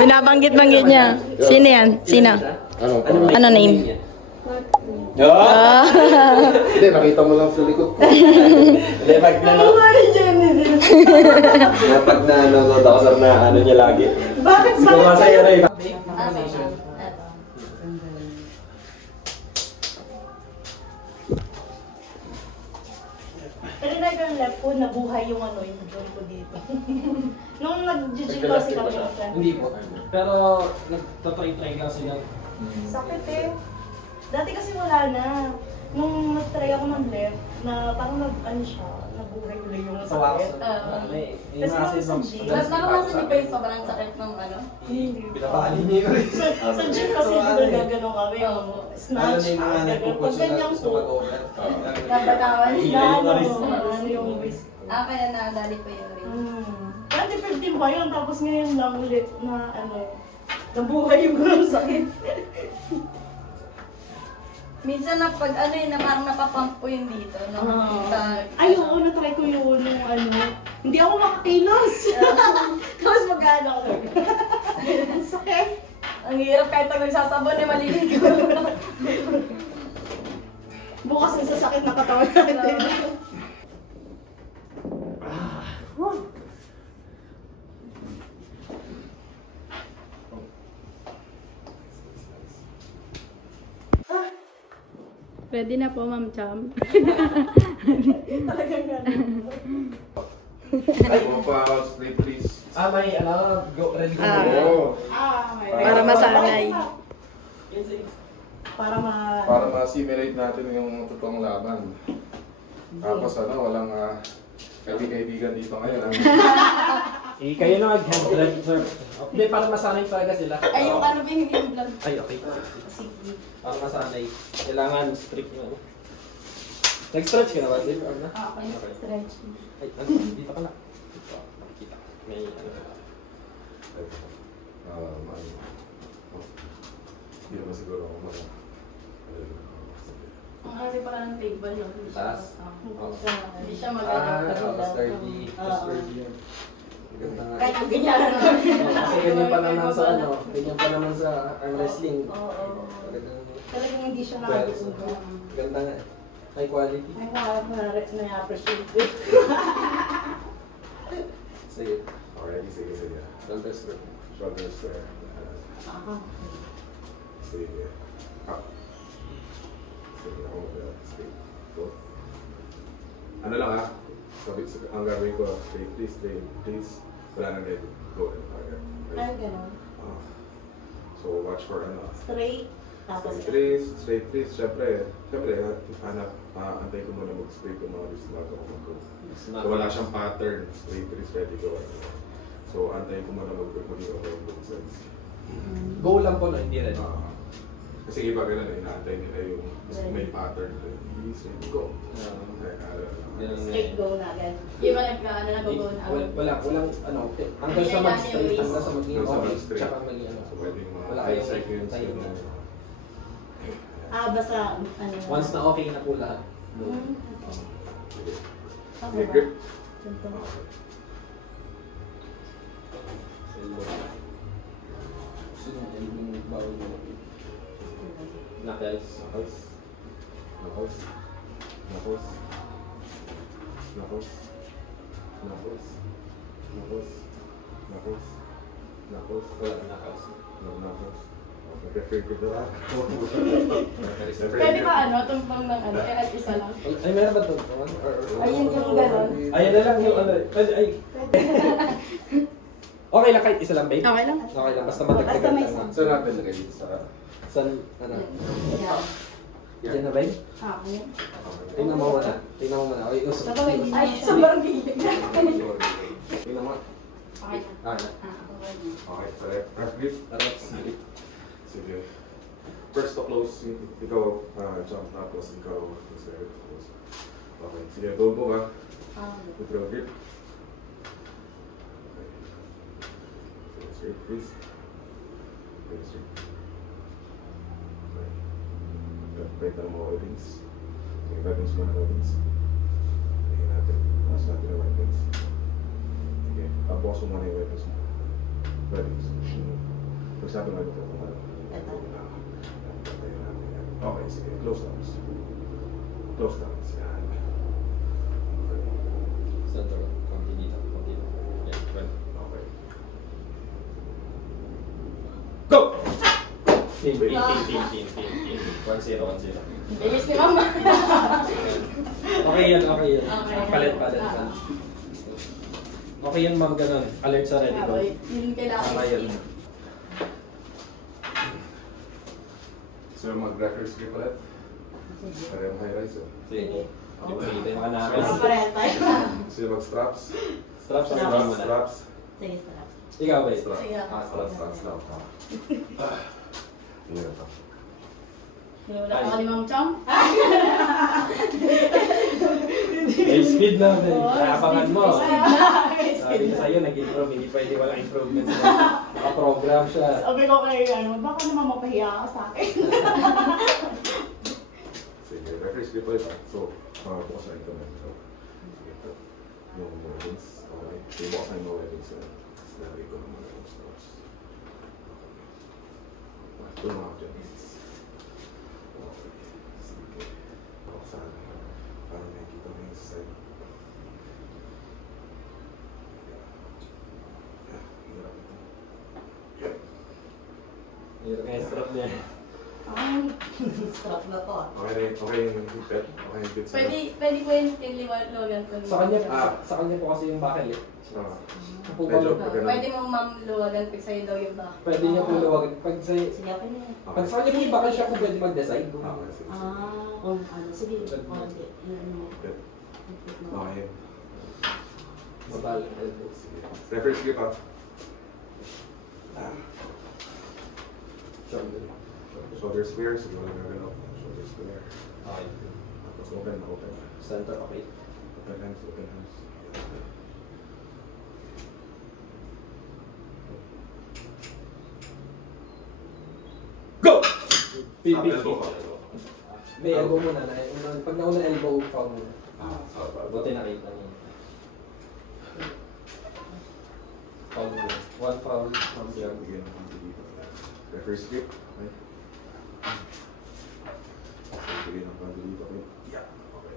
Binabanggit-banggit niya. Sino yan? Sino? Ano name? Hindi, nakita mo lang sa likod ko. Hindi, pag nanonood ako sir na ano niya lagi. Bakit? Siguro masaya rin. Pero nag-ang left ko, nabuhay yung ano, yung drone ko dito. Nung nag-jujig kasi kami yung friend. Hindi po. Pero nagtatry-try lang sila. Sakit eh. Dati kasi wala na. Nung nag-try ako ng left, na parang ano siya, nabuhay ulit yung sakit. Kasi nung sa gym. Nakamasan niyo pa yung sobrang sakit ng ano? Hindi. Pinapaalin niyo rin. Sa gym kasi gano'n kami. Snatch, gano'n. Pag ganyan po, Nabatawan na ano yung wrist. Kaya nadali pa yung rin. 2015 pa yun, tapos ngayon lang ulit na ano, nabuhay yung gano'ng sakit. Minsan na pag ano yun, na parang napapump ko yun dito. Ay, oo, na-try ko yun nung ano. Hindi ako makakilos. Tapos mag-ano ako. Ang sakit. Ang hirap kahit pag nagsasabon eh, maliligo. Bukas ang sasakit na katawan natin. Ready na po, Ma'am Cham. Talagang gano'n. Straight please. May ano, ready ko. Para masanay. Para ma-simulate natin yung totoong laban. Tapos walang kaibigan dito ngayon. Kayo na mag-hand blood, sir. Hindi, para masanay talaga sila. Ay, yung ano ba yung hindi vlog? Ay, okay. Sige. Para masanay. Kailangan strict nyo. Nag-stretch ka na ba? Okay, stretch. Ay, dito ka na. Dito, makikita. May ano ka. Hindi naman siguro ako Ang ano pala ng table yun. Taas? Hindi siya maganda. Sturdy yun. Ganda nga. kahit yung ganyan. Kasi ganyan pa naman sa ano, ganyan pa naman sa arm wrestling. Oo. Talagang hindi siya Well, nakatugo. ganda nga. High quality. Ay, na-appreciate it. Sige. Alrighty, sige. Shoulder square. Shoulder square. Sige. Up. Sige, ako straight. Go. Ano lang ang gagawin ko, straight please. Wala nang edit. Go. Ay, gano'n. So, watch for Straight. Tapos, straight please. Siyempre, antay ko muna mag-straight yung mga wrist bago ako mag-go. So, wala siyang pattern. Straight please, ready go. So, antay ko muna mag-go yung both sides. Go lang po na, hindi rin. Kasi iba ganun inaantay nila yung may pattern. Please, ready go. straight go na agad. Yung mga nag-go na. Walang ano, hanggang sa mag-straight, hanggang sa maging okay, tsaka maging ano. So, pwedeng Wala mga 5 kayong seconds. tayo na. Basta, ano. Once na okay na po lahat. Sige, grip. Sunod, yung bawal mo. Knuckles. Wala knuckles. Pwede ba ano, tumpang ng ano, kahit isa lang? Ay, meron ba ito? Ayun yung gano'n. Ayun na lang yung ano. Ay. Okay lang kahit isa lang, babe? Okay lang. Okay lang, basta Basta may matagtagan lang. sound. So, natin lagay dito sa... Saan, ano? Yeah. Diyan na, babe? Okay. Tingnan mo muna. Okay, usap. Ay, sobrang bigyan. Tingnan mo. Okay. Okay na. Okay, so left grip. Let's see. Sige. First to close, ikaw jump, tapos ikaw close. Okay, sige, go mo ka. Withdraw grip. Okay. So, straight please. Okay, straight. Okay. Break na mga weapons. Okay, weapons muna weapons. Tingnan natin. Tapos natin yung weapons. Okay, tapos mo muna yung weapons mo. Ready? For example, ano po kung ano? Ito. Okay, sige. Close thumbs. Close thumbs. Yan. Okay. Center. Konti dito. Konti dito. Yan. Right. Okay. Go! Team. 1-0. 1-0. Bilis ni Mama. Okay yan. Okay yan. Okay. Palit. Okay yan, ma'am. Ganun. Alert sa ready go. Yung kailangan Tama yan. So, mag-record script ulit. Parehong high rise. Sige. Ulitin ka na. Pareha tayo. Sino mag-straps? Straps sa mga muna. Straps. Sige, sarap. Ikaw ba? Straps. Sige. Straps. Hindi na to. Wala ka ni Ma'am Cham. May speed na. Oo, Kaabangan mo. speed Sabi ko sa'yo, nag-improve. Hindi pwede walang improvement. Naka-program siya. Sabi ko kay baka naman mapahiya ka sa akin. Sige, record script ulit. So, bukas na ito na. So, sige ito. Yung weapons. Okay. So, bukas na yung weapons. Sinabi ko naman yung straps. Ito yung mga objects. Okay. Sige. Buksan. Para makikita mo yung side. Hirap ito. Yeah. Hirap nga yung strap niya. Ay, strap na to. Okay yung hipet. Okay yung hipet. Pwede po yung liwagan ko. Sa kanya po kasi yung bakal eh. Medyo pag ganun. Pwede mo Ma'am luwagan pag sa'yo daw yung back. Pwede niya po luwag. Pag sa Sige, ako niya. pag sa kanya po yung bakal siya kung pwede mag-decide. Okay, sige. Kung ano, sige. Konti. Hipet. Okay. Mabal. Sige. Reference script ha. Shoulder square. Sige, wala gagalaw. Shoulder square. Okay. Tapos open. Center, okay. Open hands. Go! Pipi. Elbow. May elbow muna. Pag nauna elbow, foul muna. Buti. Buti nakita niya. Foul muna. One foul. One zero. Bigyan ng konti dito. Reference script. Okay. Bigyan ng konti dito. Okay. Yeah. Okay.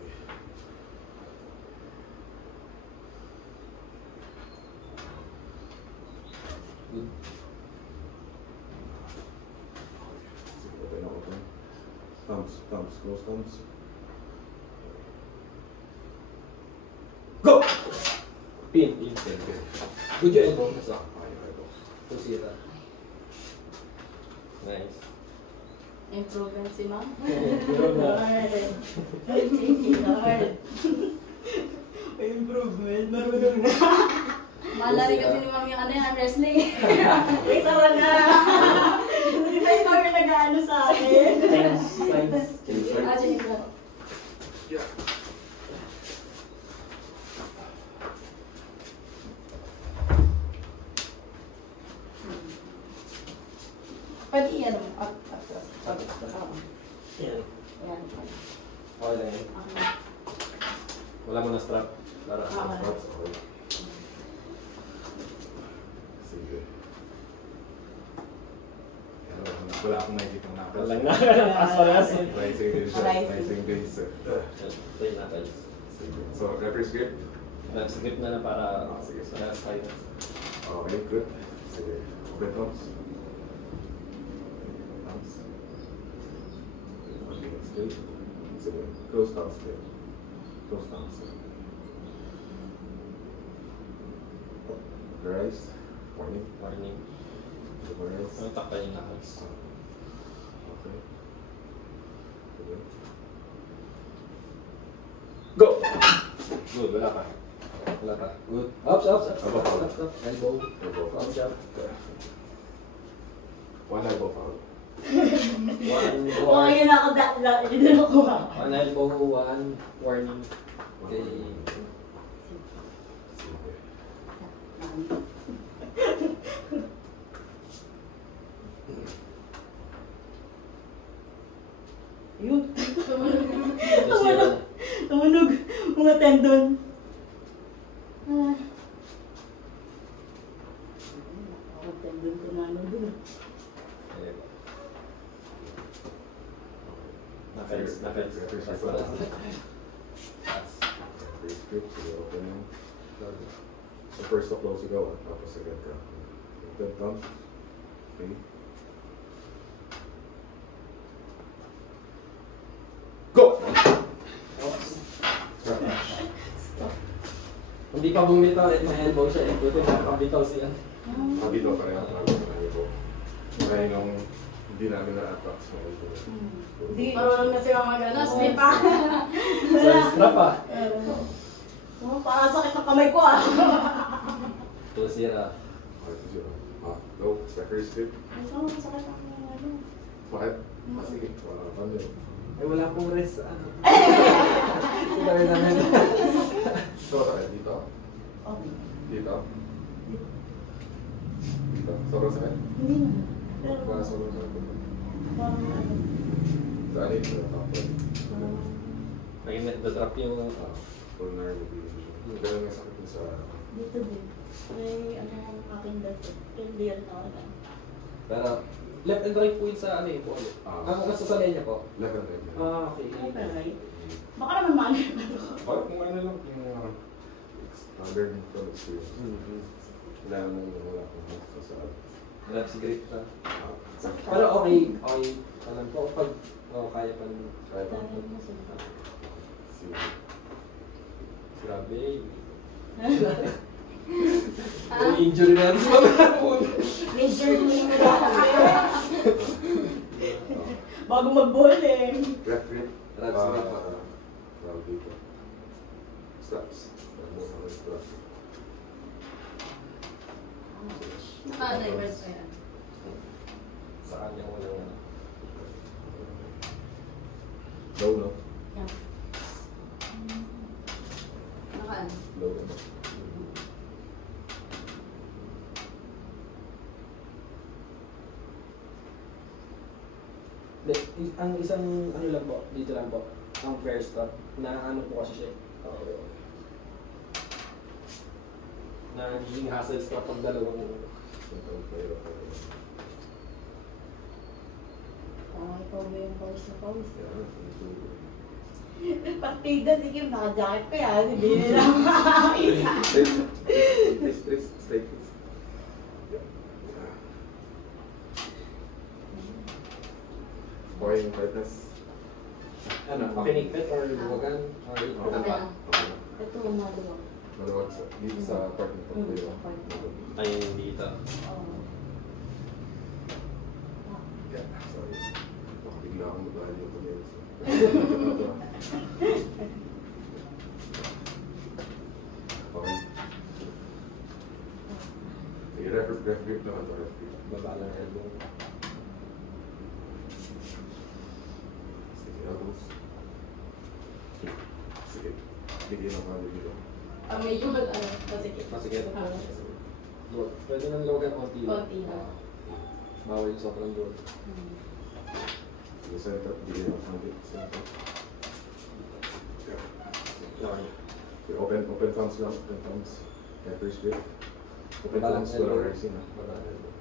Good. Sige, open. Thumbs. Close thumbs. Go! Pin. Good yung elbow. Nasa. Okay, elbow. Tusira. Nice. Improvement si Ma'am. Pero na. May improvement. Marunong na. Mahal na rin kasi ni Ma'am yung ano yan, wrestling. Ay, tara na. Hindi ba ikaw yung nag-ano sa akin? Sides. Ah, dyan ito. Yeah. Pwede yan. Up. Yan. Yan. Okay lang yan. Wala mo na strap. Para. Straps. Okay. Sige. Wala akong nakikita ng knuckles. Walang na. As-paras. Rising base. Play na guys. Sige. So, reference script. Nag-script na para Sige. sa silence. Okay, good. Sige. Open thumbs. Thumbs. Okay, straight. Sige. Close thumbs. Close thumbs. Rise. Warning. Warning. Rise. Ang takpan yung knuckles. Okay. Sige. Go! Good, wala pa. Wala pa. Good. Ups. Elbow. Elbow. Thumbs up. One elbow foul. One Okay, warning. yun ako yun din ako. One elbow, one warning. Okay. Yun. Zero. Tumunog. Mga tendon. Tendon ko na ano dun. Ayan po. Naka-fence. Naka-fence pala. First grip, sige, open yun. So first to close ikaw, tapos agad ka. Then thumb. Okay. Go! Hindi pa bumitaw, may elbow siya eh. Buti nakakabitaw siya. Dito pa rin ang mga ito. Kaya nung hindi namin na-attract sa mga ito. Hindi. Marunong na sila mag-ano, sleep pa. So, strap ah. Parang sakit ng kamay ko ah. So, sira. Go, sa first grip. Ang sakit ng ano. Bakit? Sige, wala ka pa Eh, wala pong rest. Ano? Sabi namin. So, sakit dito? Okay. Dito? Dito? Sobrang sakit? Hindi na. Pero Baka sobrang sakit. parang ano. Saan ito? Tapos, Naging nagda-drop yung... full nerve division. Ganun nga sakit sa... Dito din. May ano ang aking dati. Hindi yan ako na. Pero, left and right po yun sa ano eh po. Ang nasa sa linya po. Left and right. Ah, okay. Okay, right? Baka naman mali. Parang kung ano lang, yung learning from experience. Wala nang wala kung sa Left si grip pa. sakit. Pero okay, okay. Alam ko, pag kaya pa rin. Kaya pa. Sige. Grabe. Yung injury na rin sa mga Major league mo bago mag-bowling. Left grip. Left grip pa. Tawag dito. Straps. Straps. Naka-diverse pa yan. sa kanya walang ano. Low, no? Yeah. Naka-ano? Low, no? Ang isang ano lang po, dito lang po, ang fair stop, na ano po kasi siya. Na nagiging hassle stop pag dalawang Ikaw ba yung pawis na pawis? Partida, sige, naka-jacket ko yan. Hindi nila makakita. Straight. Okay yung tightness. ano, pakinigpit or luwagan or Okay lang. Okay. Ito ang maluwag. Maluwag dito sa part ng pagkayo. Sa part. ay dito. Oo. Yeah, sorry. Bigla akong magbali yung pag-iwas. Okay. Sige, ref grip naman to, ref grip. Baba lang elbow. Sige, elbows. Sige, bigyan ng kami dito. Medyo masikip. Masikip. Ah. Pwede nang luwagan konti lang. Konti lang. Bawal yung sobrang load. Sige, center, bigyan ng kami dito. Center. Okay. Okay, open thumbs lang, open thumbs. Yeah, first grip. Open Balance thumbs, wala elbow. rising, ah. Baba elbow.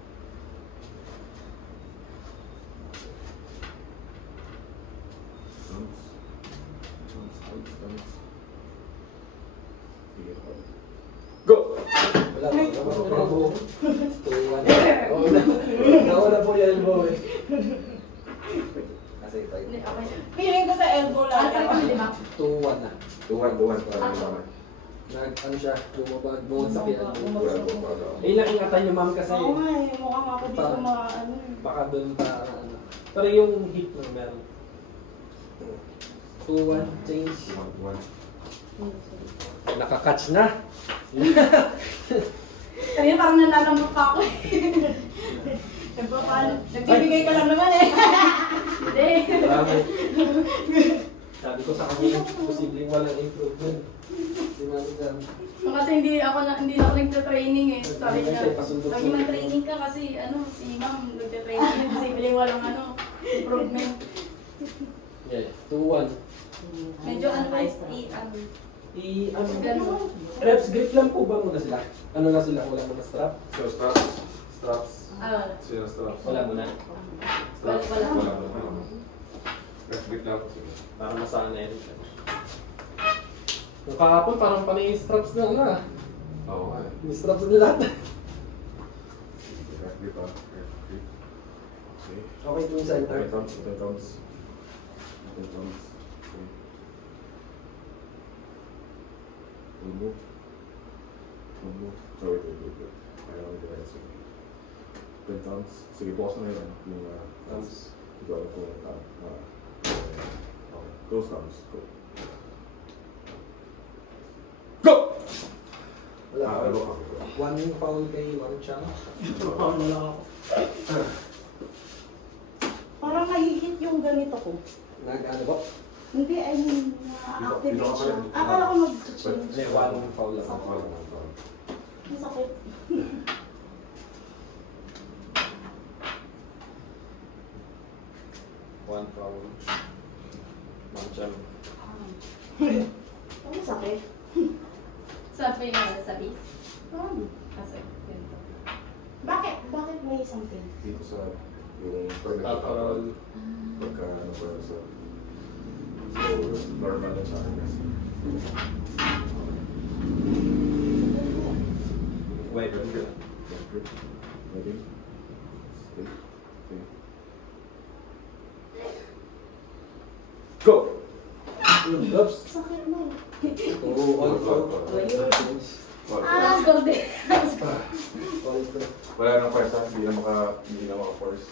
Thumbs. Thumbs. Bigyan ng kami. Go! Wala po. Elbow. 2-1. Nawala po yung elbow eh. Kasi tayo. Hindi, okay. Feeling ko sa elbow lang. Try ko lima. 2-1 na. Tuwan, para naman. Ano siya, bumabag, bumagsak yung elbow. Tuwan po para. Eh, lang ingatan niyo ma'am kasi Oo nga eh, mukhang ako dito mga ano eh. baka doon pa ano. Pero yung hip lang meron. 2-1, change. Tuwan. Nakakatch na. Kanina parang nananambot pa ako eh. Nagbibigay ka lang naman eh. Hindi. Marami. Sabi ko sa kanya, posibleng walang improvement. Sinabi dyan. Kasi hindi na ako nagta-training eh. Sabi niya, pag mag-training ka kasi si ma'am nagta-training. Posibleng walang improvement. Yeah, 2-1. Medyo Reps grip lang po ba muna sila? Ano na sila? Wala muna strap? So, straps. Straps. Wala. Sino straps? Wala mo na. Wala. Wala. Wait lang. Sige. Para masanay rin siya. Yung kahapon parang panay straps na na. Oo nga eh. May straps na lahat. Back grip ah. Back grip. Okay. Okay, yung center. Open thumbs. Open thumbs. Open thumbs. Okay. Full move. Full move. So wait. Ayaw ko direct. Open thumbs. Sige, boss na yun. Yung thumbs. Hindi ko alam kung okay. Close thumbs. Go. Go! Wala Ah, ka. ano ako? One foul kay One Chang. Parang nahihit yung ganito ko. Nag-ano ba? Hindi, I mean, na-activate Dito ka siya. pa rin. Akala ko mag-change. Hindi, one foul lang. Ang sakit. One foul. One Chang. Ang sakit. Sabi yung sa base. Hmm. Kasi, ganito. Bakit? Bakit may something? Dito sa yung pag Lateral. pagka ano pa sa so normal lang sa akin kasi Wait, Ready? Ready? Stay. Stay. Go! Oops. Sakit na eh. Oo, one foul. Ah, gorde. Wala nang pwersa, hindi na maka-force.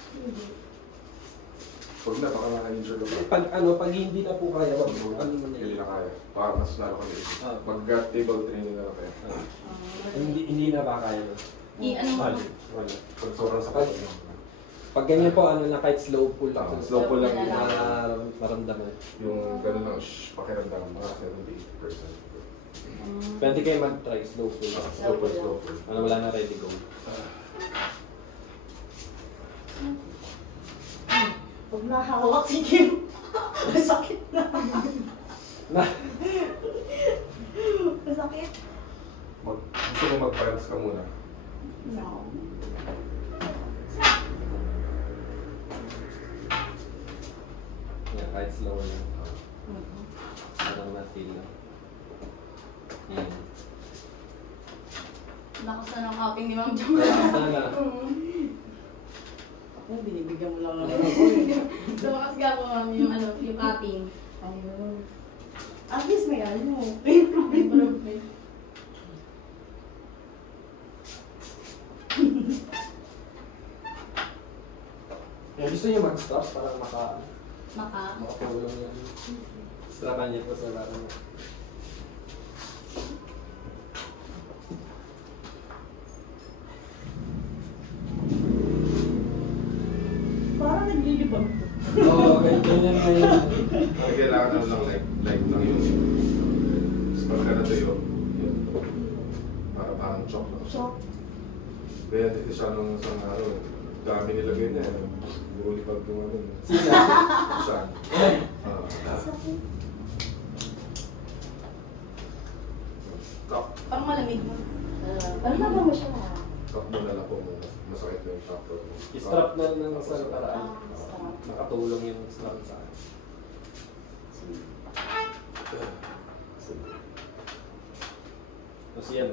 Pag na, baka naka-injure ako. Pag hindi na po kaya, ano mo Hindi na na kaya. Baka mas lalo ka nila. Pag-table training na lang kaya. Hindi na ba kaya no? Ano mo? Wala. Pag sobrang sakit mo. Pag ganyan po, ano lang, kahit slow pull lang. Slow pull lang yung Maramdaman. yung gano'n lang, pakiramdam, mga 70%. Pwede kayo mag-try slow pull. Slow pull. Ano, wala na ready go. Pag nahawak si Kim, masakit na. Na, Masakit. Gusto mo mag-pants ka muna. No. yeah, kahit slow lang. Parang na-feel lang. Yan. Lakas na ng cupping ni Ma'am Jam. Sana. Ako, binibigyan mo lang ako. Lumakas ka po, Ma'am, yung cupping. Ayun. At least may ano. Improvement. Gusto niyo mag-straps para Maka. makatulong yan. Strapan niyo po sa parang. Parang naglilibang ko. Oo, ganyan ngayon. Ay, kailangan lang like lang yun. Tapos pagka natuyo, yun. Parang chok lang. Shock. Kaya dito siya nung isang araw, dami nilagay niya. Buli pag yung ano. Sila. Siya. Sakit. Cup. Parang malamig mo. Ano na mo siya? Cup mo na lang po mo. Masakit na yung chopper mo. I-strap na ng sa paraan. Nakatulong yung strap sa akin. Tapos yan,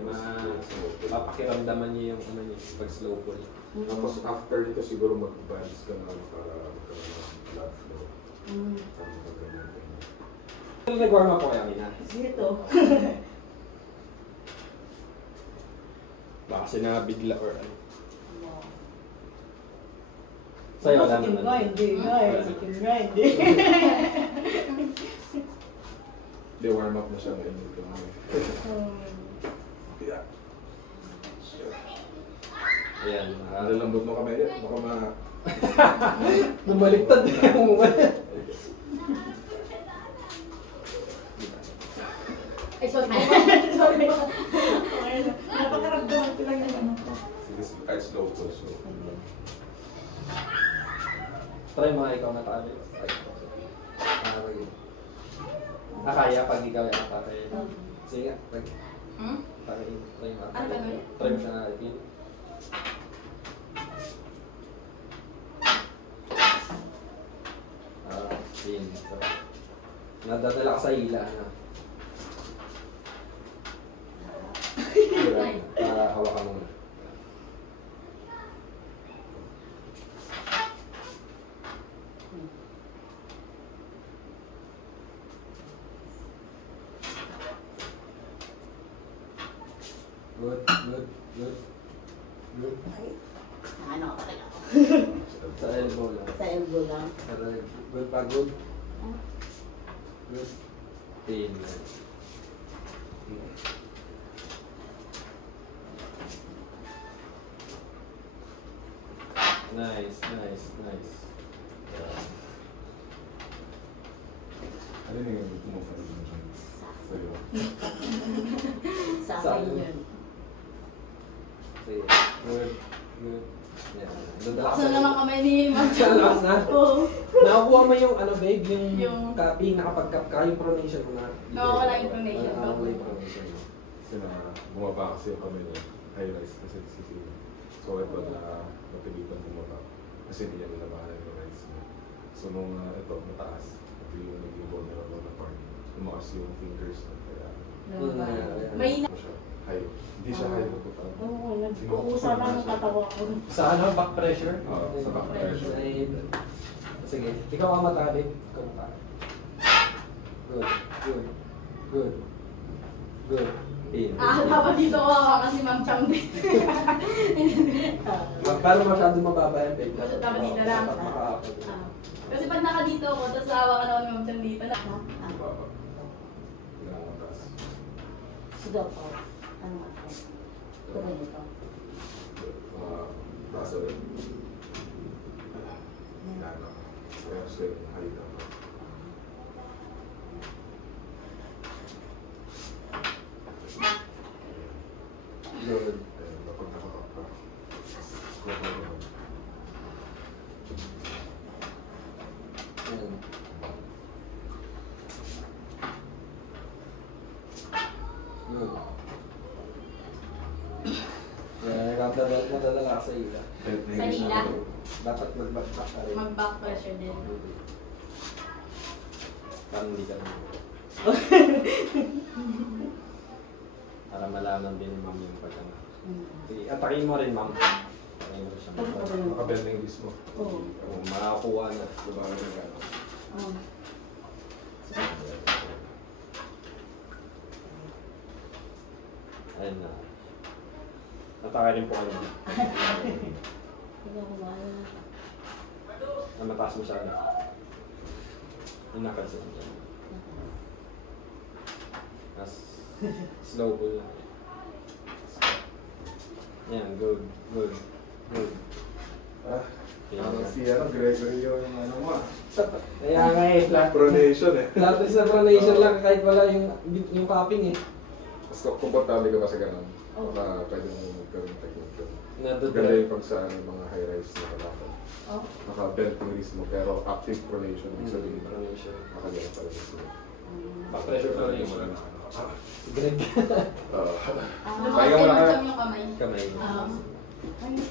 papakiramdaman niyo yung ano niyo pag slow pull. Tapos after dito siguro mag-balance ka na para magkaroon ng blood flow. Tapos ganyan. Nag-warm up po kaya Mina? Dito. Baka sinabigla or ano. Sa'yo wala Sikim naman. ka, hindi nga eh. Sikim nga, hindi. Hindi, warm up na siya ngayon. Yeah. Ayan. Nalalambot mo kami yan. Baka ma... Lumaliktad yung Ay, sorry. Sorry. Napakaramdaman ko lang yung ano ko. Sige, kahit slow po. So, Try mo nga ikaw matali. Kaya pag ikaw yung matali. Sige nga, pag Hmm? try mo Ano ba matali. nun? Try mo siya nga. Yun. So, nadadala ka sa ila. Ano? Hawakan mo na. Good, good, good. Good. Ano ako talaga? Sa elbow lang. Sa elbow lang. Good pa, good. Good. Pain lang. Nice, nice, nice. Ano yung tumufan mo siya? Sa'yo. Sa akin yun. Sige. Good, good. Yan. Dadala ka Saan naman kamay ni Ma'am? Lakas na? Oo. Nakakuha mo yung ano babe, yung Yung- copy, nakapag-cup ka, yung pronation mo na. Nawawala yung pronation ko. Nawawala yung pronation mo. Kasi bumaba kasi yung kamay niya. High rise kasi sisili. So ito na napilitan bumaba. Kasi hindi niya nalabanan yung rise niya. So nung ito, mataas. Ito yung naging vulnerable na part. Lumakas yung fingers na kaya. May Ano siya? High. Hindi siya high na total. Oo, nagkukusa na ng katawa ko. Sa ano, back pressure? Oo, sa back pressure. Sige, ikaw ang matabi. Ikaw ang matabi. Good, good, good, good. Pin. dapat dito ko kasi Ma'am Chang din. Pero masyado mababa yan, babe. Dapat dito lang. Dapat makaapod. Kasi pag nakadito ako, tapos hawakan ako ni Ma'am Chang dito na. Baba. Kailangan mataas. Sigaw ko. Ano ako? Ito ba nito? Taas ulit. Kailangan. Kaya kasi high na. Good. Kapag nakakap ka. Yan. Good. Nadadala ka sa ila. Sa ila? Dapat mag-back ka rin. Mag-back pressure din. Parang hindi ka naman. Para malaman din ni ma'am yung pagkana. Sige, atakin mo rin ma'am. Atakin mo rin siya. Nakabending disc mo. Oo. Makakuha na. Diba na gano'n? Oo. Ayun na. Atake rin po kayo. Sigaw ko ba? Na mataas masyado. Inakad sa kanya. As slow pull lang. Yan, good, good, good. Si Gregory yung ano mo ah. Kaya nga eh, flat. Pronation eh. Flat sa pronation lang kahit wala yung cupping eh. Mas komportable ka ba sa gano'n? Baka pwede mo magkaroon ng technique yun. Ganda Nadadala. yung pag sa mga high-rise na kalaban. Oh. Naka-belt yung wrist mo pero active pronation. Ibig sabihin na Pronation. nakagano pala sa sila. Back pressure pronation. Si Greg. Lumakas Pahinga kay mo na Ma'am ka. Chang yung kamay. Kamay. Pahinga.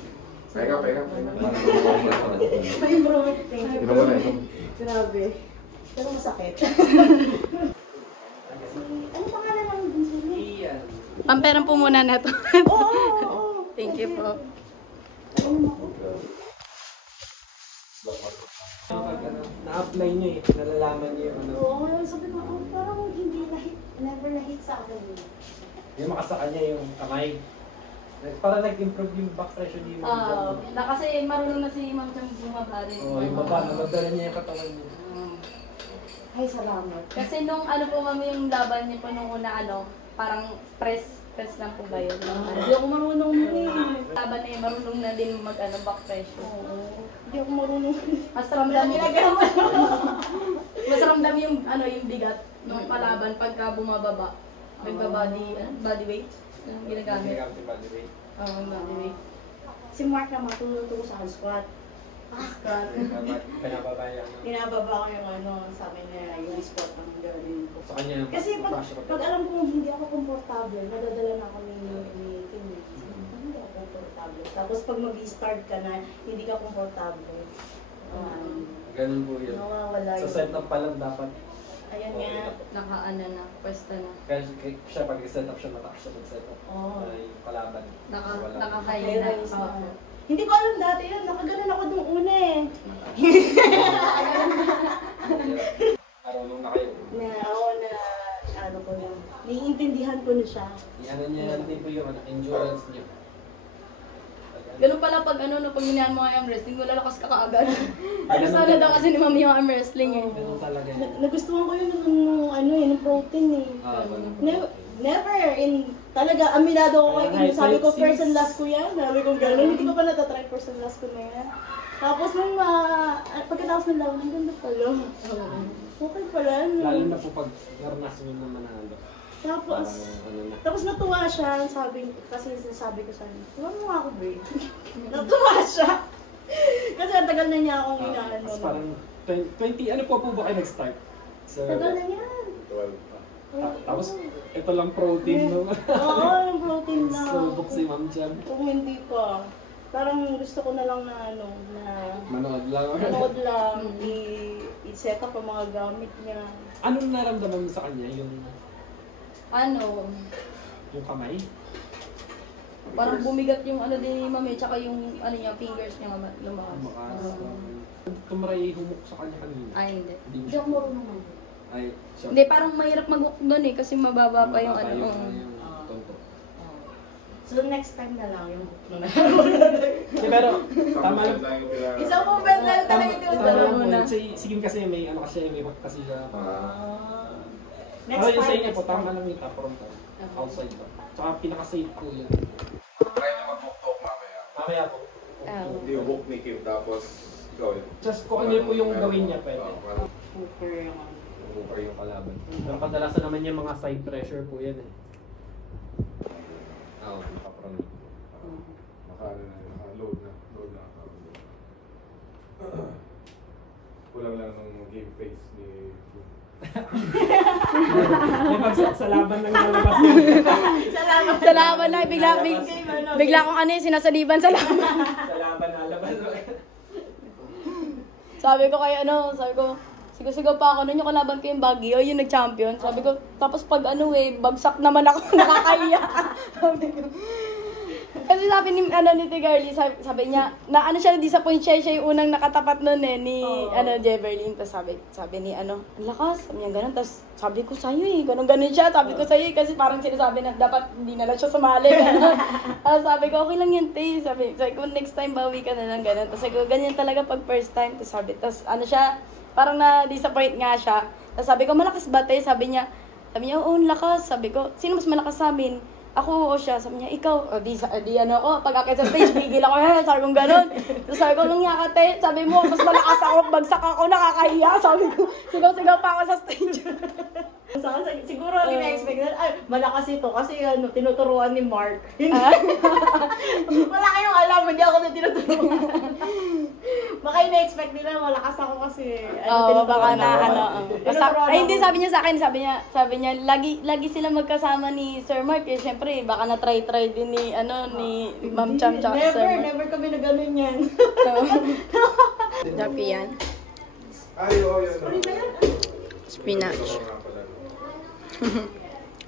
May improvement. Thank you. Inom mo na, inom. Grabe. Pero masakit. Ano pangalan ng bunso niya? Iyan. Pamperan po muna na to. Oo. Thank you po. Na-apply niyo eh. Nalalaman niyo yung ano. Oo, sabi ko, parang hindi never na-hit sa akin. Yung makasa niya yung kamay. Para nag-improve yung back pressure niyo. Na kasi marunong na si Ma'am Chang bumaba rin. Oo, yung baba. Namadala niya yung katawan niya. Ay, salamat. Kasi nung ano po mami yung laban niya po nung una parang press lang po ba yun? Hindi ako marunong nun eh. Laban na yun, marunong na din mag back pressure. Oo. Hindi ako marunong. Mas ramdam Ginagawa. mas ramdam yung yung bigat nung palaban pagka bumababa. Body weight. Yung ginagamit. Ginagamit yung body weight. Oo, body weight. Si Mark naman, tutulong sa akin squat. Squat. Pinababa niya. Pinababa ko yung sa amin na yung squat ang gawin ko. Sa kanya. Kasi pag alam kong hindi ako komportable, nadadala na ako ni Kim. Hindi ako komportable. Tapos pag mag-start ka na, hindi ka komportable. Ganun po yun. Nawawala Sa yun. setup pa lang dapat. Ayan nga. Naka-ano na, pwesto na. Kaya siya pag set up siya, mataas siya mag-setup. Oo. Ay, kalaban. Naka-high Naka-high na. rise na. Oo. Hindi ko alam dati yun. Nakaganan ako nung una eh. Marunong na kayo. Na ano ko yun. Naiintindihan ko na siya. Ano niya din po yung endurance niya. Ganun pala pag pag hinahan mo ang arm wrestling, lalakas ka kaagad. Gusto na daw kasi ni Mami yung arm wrestling eh. Ganun talaga. Nagustuhan ko yun nung protein eh. Never talaga, aminado ko kay Kim. Sabi ko, first and last ko yan. Sabi ko, gano'n. Hindi ko pa natatry first and last ko na yan. Tapos nung pagkatapos ng lawan, ang ganda pala. Okay pala. Lalo na po pag naranasan mo na manalo. Tapos, tapos natuwa siya. Kasi sinasabi ko sa kanya, tuwa mo nga ako, babe. Natuwa siya. Kasi ang tagal na niya akong inaano. Tapos parang 20, ano po ba kayo nag-start? Tagal na yan. 12 pa. Tapos ito lang protein no? Oo, yung protein na. Subok si Ma'am Jam. Kung hindi pa. Parang gusto ko na lang na Manood lang. manood lang, i-set up ang mga gamit niya. Anong naramdaman mo sa kanya? Yung kamay? Parang bumigat yung din ni Mami, tsaka yung niya, fingers niya lumakas. Tumray humok sa kanya kanina. Ay, hindi. Hindi ako marunong. Ay, siya. Hindi, parang mahirap mag-hook doon eh, kasi mababa pa yung yung tonto. So next time na lang yung book na Pero, tama lang. Isang moment lang talaga ito. Tama lang po. Si Kim kasi may may hook kasi siya. Next Pero yung sa time, inyo po, next time. tama lang yung taprong to. Outside to. Tsaka pinaka-safe po yan. Try na mag-book mamaya. Mamaya po. Hindi yung book ni Kim, tapos ikaw yun. Just kung ano po yung gawin niya, pwede. Super yung Or yung kalaban. Pero kadalasan naman yung mga side pressure po yan eh. Nakaprone. Naka-load na. Kulang lang ng game face ni Kim. May pagsak sa laban ng lalabas yun. Sa laban lang, bigla kong sinasaliban sa laban. Sa laban na laban. Sabi ko sigaw pa ako, nun yung kalaban ko yung Baguio, yung nag-champion. Sabi ko, tapos pag bagsak naman ako, nakakahiya. Sabi ko. Kasi sabi ni Tigarly, sabi niya, na-disappoint siya yung unang nakatapat nun ni Jeverlyn. Tapos sabi ni ang lakas, sabi niya ganun. Tapos sabi ko sa'yo ganun siya. Sabi ko sa'yo kasi parang sinasabi na dapat hindi na lang siya sumali. Sabi ko, okay lang yun, te. Sabi ko, next time bawi ka na lang ganun. Tapos sabi ko, ganyan talaga pag first time. Tapos siya, parang na-disappoint nga siya. Tapos sabi ko, malakas ba, te? Sabi niya, oo, lakas. Sabi ko, sino mas malakas sa amin? Ako o siya. Sabi niya, ikaw. Di ako. Pag akit sa stage, bigil ako. Sabi ko, gano'n. Tapos sabi ko, nung yaka, te, sabi mo, mas malakas ako, bagsak ako, nakakahiya. Sabi ko, sigaw-sigaw pa ako sa stage. Siguro hindi na-expect na, malakas ito kasi tinuturuan ni Mark. Wala kayong alam, hindi ako na tinuturuan. Baka yung na-expect nila, malakas ako kasi baka hindi, sabi niya sa akin, sabi niya, lagi sila magkasama ni Sir Mark. Siyempre, baka na-try din ni Ma'am Cham tsaka Sir Mark. Never kami na gano'n yan. Dapi yan. Ay, oo, yun. Spinach.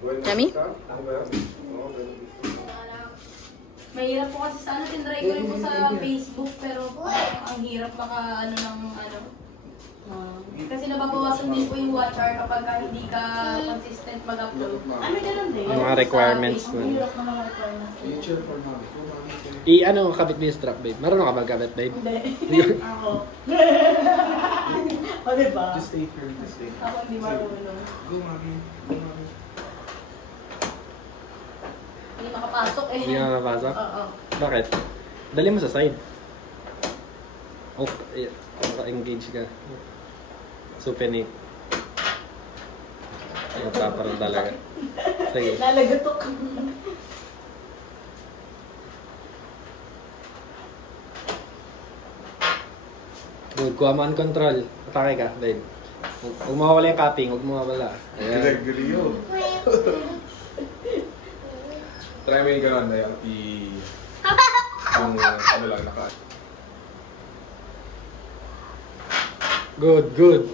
Yummy? Mahirap po kasi sana tinry ko rin po sa Facebook pero ang hirap kasi nababawasan din po yung watch hour kapag hindi ka consistent mag-upload. Ganun din. Mga requirements Sa nun. Hirap na mga requirements. Future for mom. Kabit mo yung strap, babe? Marunong ka magkabit, babe? Hindi. Ako. O, diba? Just stay here, just stay. Ako hindi marunong. Go, mami. Hindi makapasok eh. Hindi ka napasok? Oo. Bakit? Dali mo sa side. Engage ka. Super neat. Ayun, paparang talaga. Sige. Lalagatok. Good, kuha mo on control. Atake ka, babe. Huwag mawawala yung cupping, huwag mawawala. Ayan. Ginagaliyo. Try mo yung gano'n na yung yung lang naka. Good.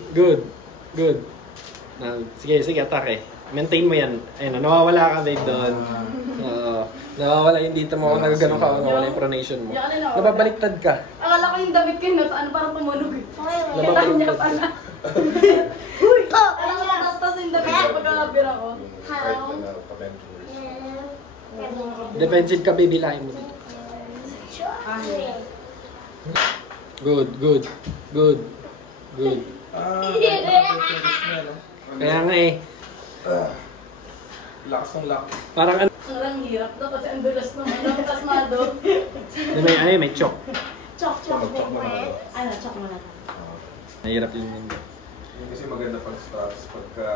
Sige, atake. Maintain mo yan. Ayun, nawawala ka, babe, doon. Nawawala yung dito mo. Kung nagagano ka, nawawala yung pronation mo. Nababaliktad ka. Akala ko yung damit ko yun, parang tumunog eh. Nababaliktad Niya ka. pala. Alam ko tas yung damit ko pagkalabir ako. Kahit na pa-bench. Defensive ka, baby. Lahin mo dito. Good. Kaya nga eh. Lakas ng lock. Parang ano. Ang hirap daw kasi ang dulas naman. Ang plasmado. May chok. Chok ano, chok mo na. Nahirap yung mundo. Yung kasi maganda pag straps pagka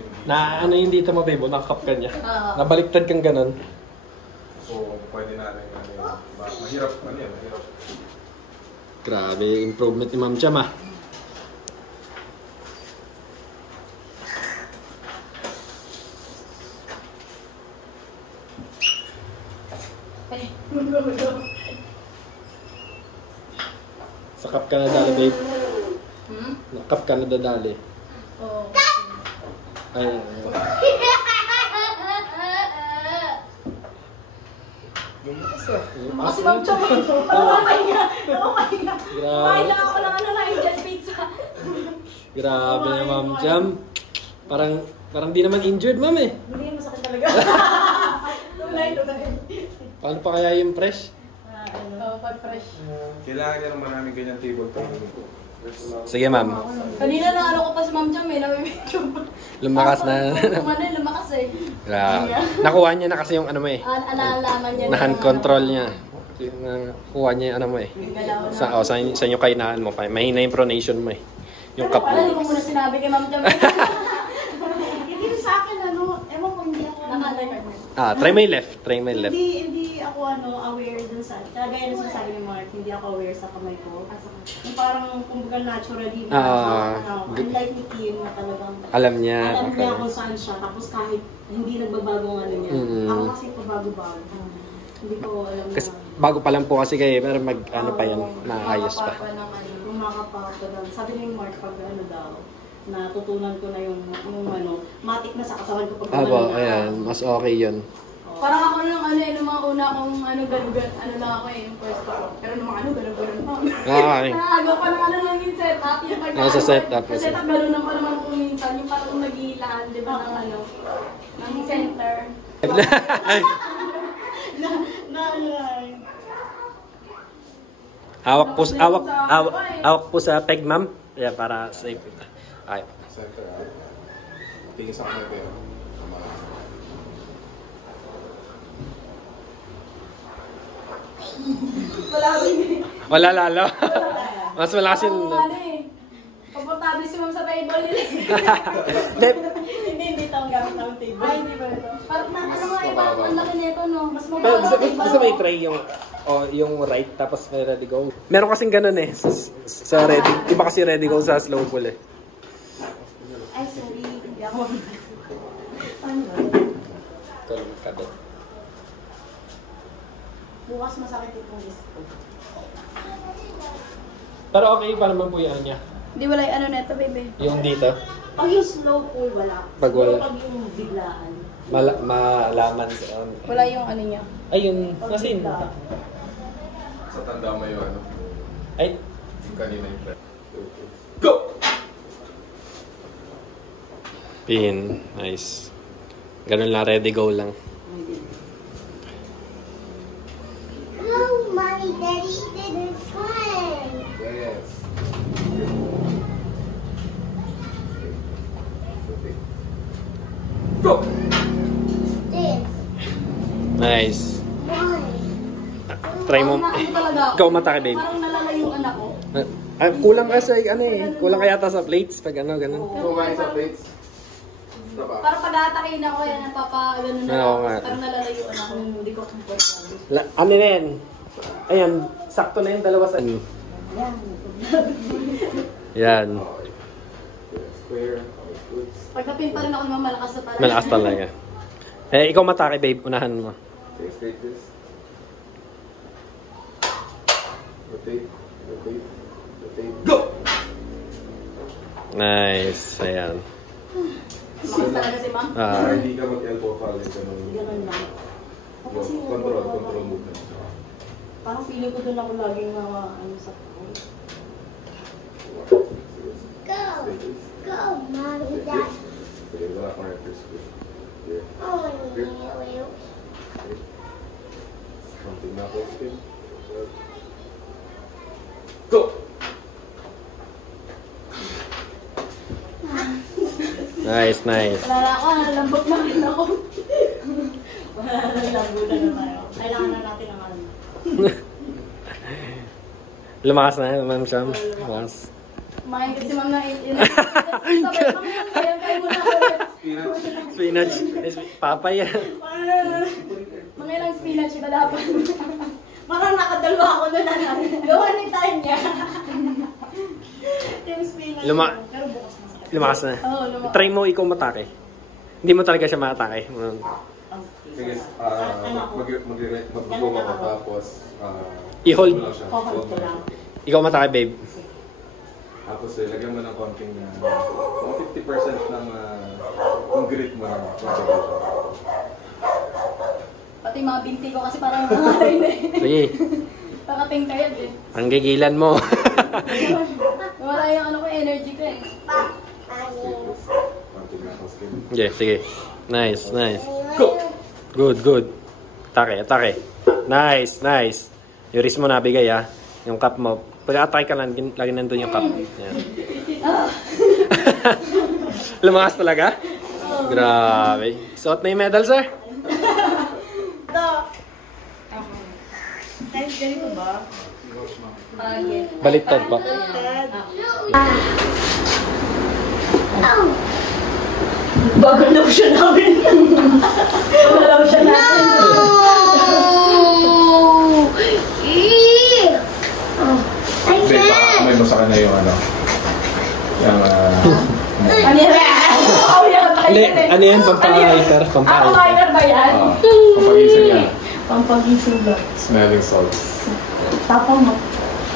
hindi. Na ano yung dito mo, babe? Nakakap ka niya. Oo. Nabaliktad kang ganun. So, pwede natin mahirap. Grabe, improvement ni Ma'am Cham ah. Sakap ka na dali, babe. Nakap ka na dadali. Oo. Ay, Kasi Ma'am Cham, nakamahinga. Kumain lang ako ng Indian pizza. grabe na Ma'am Cham. Parang di naman injured, Ma'am eh. Hindi, masakit talaga. Tunay. Paano pa kaya yung fresh? Pag fresh. Kailangan niya ng maraming ganyan table top. Sige, Ma'am. Kanina na ano ko pa si Ma'am Cham eh, namimidyo pa. Lumakas na. Lumakas eh. Grabe. Nakuha niya na kasi yung ano mo eh. Nalaman niya Na hand control niya. Nakuha niya yung ano mo eh. Galaw na. Sa yung kainaan mo pa. Mahina yung pronation mo eh. Yung cup Hindi ko mo. muna sinabi kay Ma'am Cham. Hindi sa akin, ewan ko, hindi ako Try my left. Hindi ako aware dun sa, kagaya na sinasabi ni Mark, hindi ako aware sa kamay ko. Yung parang, kumbaga naturally, unlike ni Kim na talagang, Alam niya. alam niya Okay. kung saan siya, tapos kahit hindi nagbabago ang ano niya. Mm. Ako kasi pabago-bago. Hindi ko alam Kasi na, bago pa lang po kasi kayo, pero ano pa yan, maayos pa. yung makapagdadan. Sabi ni Mark, pag daw, natutunan ko na yung matik na sa katawan ko pag Ayan. Mas okay yun. Parang ako nung nung mga una kong galugan, lang ako eh, yung first ko. Pero nung mga galugan pa. Okay. Nakagawa pa ng ng setup. Yung pag Sa setup. Sa setup, galunan pa naman kung minsan. Yung parang nag-iilaan, di ba, ng center. Hawak po sa peg, ma'am. Yeah, para safe. Okay. Center. Tingin sa kamay ko yun. Wala lalo. Mas malakas yung... Komportable si Ma'am sa table nila. Hindi tawang gamit ng table. Ay, hindi ba ito? Parang parang ang laki nito, no? Mas Pero mababa. gusto may try yung right tapos may ready go. Meron kasing ganun eh sa ready. Iba kasi ready go sa slow pull eh. Ay, sorry. Hindi ako. Kalma ka doon. Bukas masakit itong wrist ko. Pero okay pa naman po yung ano niya. Hindi wala yung neto, baby. Yung dito. Pag yung slow pull, wala. Pag wala. Pag yung biglaan. Malaman sa Wala yung niya. ay yung kasi Sa tanda mo yung ay yung kanina yung prep. pin. Nice. Ganun lang, ready go lang. No, Mommy, Daddy didn't swim. Yes. Go! This. Nice. Why? Try mo. Ikaw matake, babe. Parang nalala yung anak ko. Kulang kasi kulang kaya sa plates pag ganun. Kumain sa plates. Diba? Parang pag-aatakin ako, yan, napapa-gano'n na. Oo nga. Parang nalalayo ako. Hindi ko komportable. Ano na yan? Ayan, sakto na yung dalawa sa... Yan. Square. Pag napin pa rin ako naman, malakas na talaga. Malakas talaga. Ikaw matake, babe. Unahan mo. Okay, straight this. Rotate. Go! Nice. Ayan. Makas talaga si ma'am. Hindi ka mag-elbow fall. Ganun lang. Control movement. Parang feeling ko doon ako laging sa... Go, mommy, daddy. Sige, wala pang reference ko. Yeah. Oh, no. Something na ako. Go! Nice, nice. Wala ako, nalambot na rin ako. Wala na lambutan na tayo. Kailangan na natin ang ano. Lumakas na yun, Ma'am Sham. Lumakas. Kumain kasi ma'am na sabay, ma'am yan, kaya mo na ulit. Spinach. Papaya. Mga ilang spinach iba dapat. Parang nakadalwa ako doon na gawa ni time niya. Yung spinach. Pero bukas na sa Lumakas na. Oo, lumakas. Try mo ikaw matake. Hindi mo talaga siya matake. Sige, mag-go ako tapos I-hold. mo lang siya. hold ko lang. Ikaw matake, babe. Tapos lagyan mo ng konting mga 50% ng grit mo na Pati mga binti ko kasi parang nangaray na eh. Sige. Nakating kayad eh. Ang gigilan mo. Wala yung ano ko, energy ko eh. konting skin. Okay, sige. Nice, nice. Go! Good, good. Atake. Nice, nice. Yung wrist mo nabigay ah. Yung cup mo. Pag atake ka lang, lagi nandun yung cup. Yan. Lumakas talaga? Grabe. Suot na yung medal, sir? Ito. Guys, ganito ba? Baliktad ba? Bago daw siya namin. Bago daw siya namin. Hindi, baka may mo sa kanya yung ano. Yung Ano yan? Oh, yan. Ano yan? Pampalighter? Ako minor ba yan? pampagising yan. Pampagising ba? Smelling salts. Tapang mo.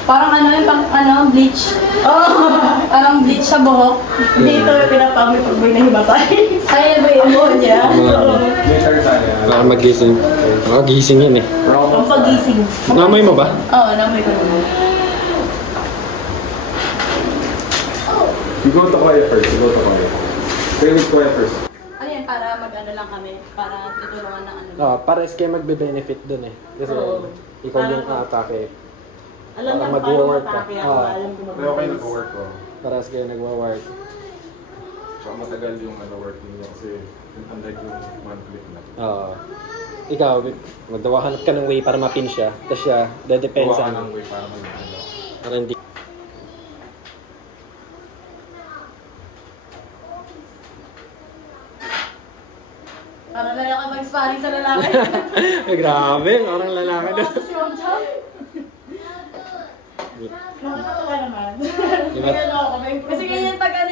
Parang ano yun, pang ano, bleach. Oh, parang bleach sa buhok. Hindi ito yung pinapamay pag may nahimatay. Ay, ba yun? Niya. Later tayo. Baka magising. Baka gising yan eh. Ang pagising. Namoy mo ba? Oo, namoy ko naman. You go to Kuya first. Stay with Kuya first. Ano yan, para mag-ano lang kami, para tutulungan ng ano. Pares kayo magbe-benefit dun eh. Kasi ikaw yung atake. Alam Parang niya mag-work paano ka. matake ako. Alam ko Pero okay nag-work ko. Pares kayo nagwa-work. Tsaka matagal yung work niya kasi unlike yung monthly na. Ikaw, magdawahanap ka ng way para mapin siya. Tapos siya, Gawa dedepensa. ka ng way para mag-ano. Para hindi. Para na lang ako mag-sparring sa lalaki. Grabe, parang lalaki doon. Ako si Ma'am Cham. Nakakatawa naman. Diba? Kaya ano ako, may Kasi ganyan pag ano